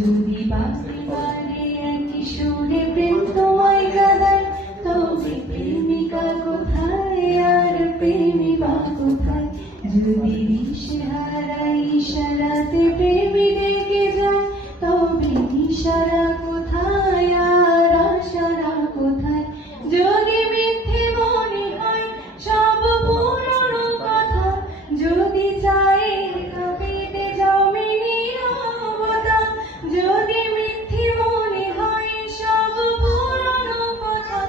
যদি বাঁচতে পারে একই সুরে প্রেম তোমায় জানায়, তবে প্রেমিকা কোথায় আর প্রেমিকা কোথায়? যদি দিশেহারায় ইশারাতে প্রেমী রেগে যায়, তবে ইশারা কোথায় আর আশারা কোথায়? যদি মিথ্যে মনে হয় সব পুরনো কথা, যদি চায়ের কাপেতে জমে নীরবতা, যদি মিথ্যে মনে হয় সব পুরনো কথা,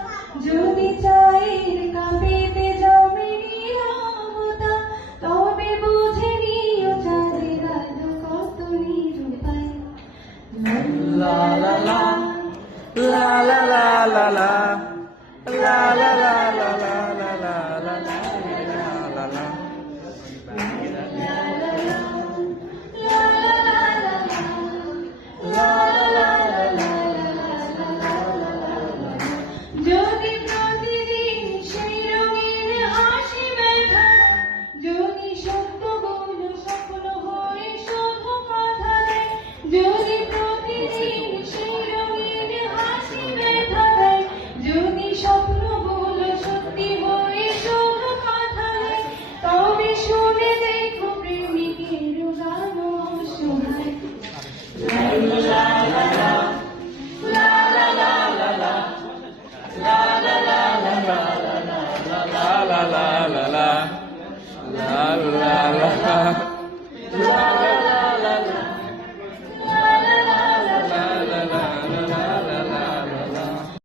যদি চায়ের কাপেতে জমে নীরবতা, তবে বুঝে নিও চাঁদের আলো কত নিরুপায়। La la la la la la la la la la la la la la la la la. যদি প্রতিদিন সেই রঙিন হাসি ব্যথা, যদি সত্যগুলো স্বপ্ন হয়ে শুধু কথা দেয়, যদি প্রতিদিন সেই রঙিন হাসি ব্যথা দেয়, যদি স্বপ্নগুলো সত্যি হয়ে শুধু কথা দেয়, তবে শুনে দেখো প্রেমিকের গান অসহায়। La la la la la la la la la la